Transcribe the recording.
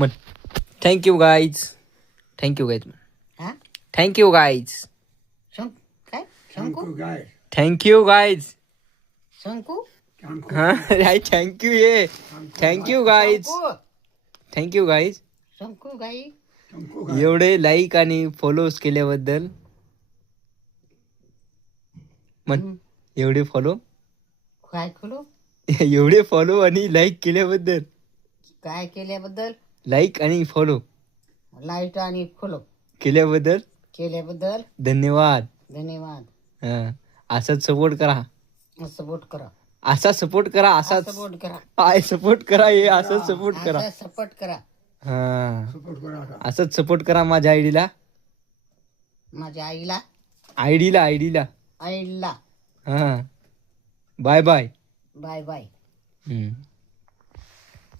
म्हण thank you guys. Thank you guys. हा thank you guys. काय शंकू थँक्यू गाईज. शंकू हा थँक्यू ये. Thank you guys. शंकू थँक्यू गाईज. शंकू गाई एवढे लाईक आणि फॉलोज केल्याबद्दल. म्हण एवढे फॉलो. काय खोलो एवढे फॉलो आणि लाईक केल्याबद्दल. काय केल्याबद्दल लाईक आणि फॉलो लाईट आणि खोलो केल्याबद्दल केल्याबद्दल धन्यवाद. धन्यवाद. हा असाच सपोर्ट करा. सपोर्ट करा असा सपोर्ट करा. असाच सपोर्ट करा आय सपोर्ट करा. हे असंच सपोर्ट करा. सपोर्ट करा हा असंच सपोर्ट करा माझ्या आयडीला. माझ्या आईला आयडीला आयडीला. आईला हा बाय बाय. Bye bye.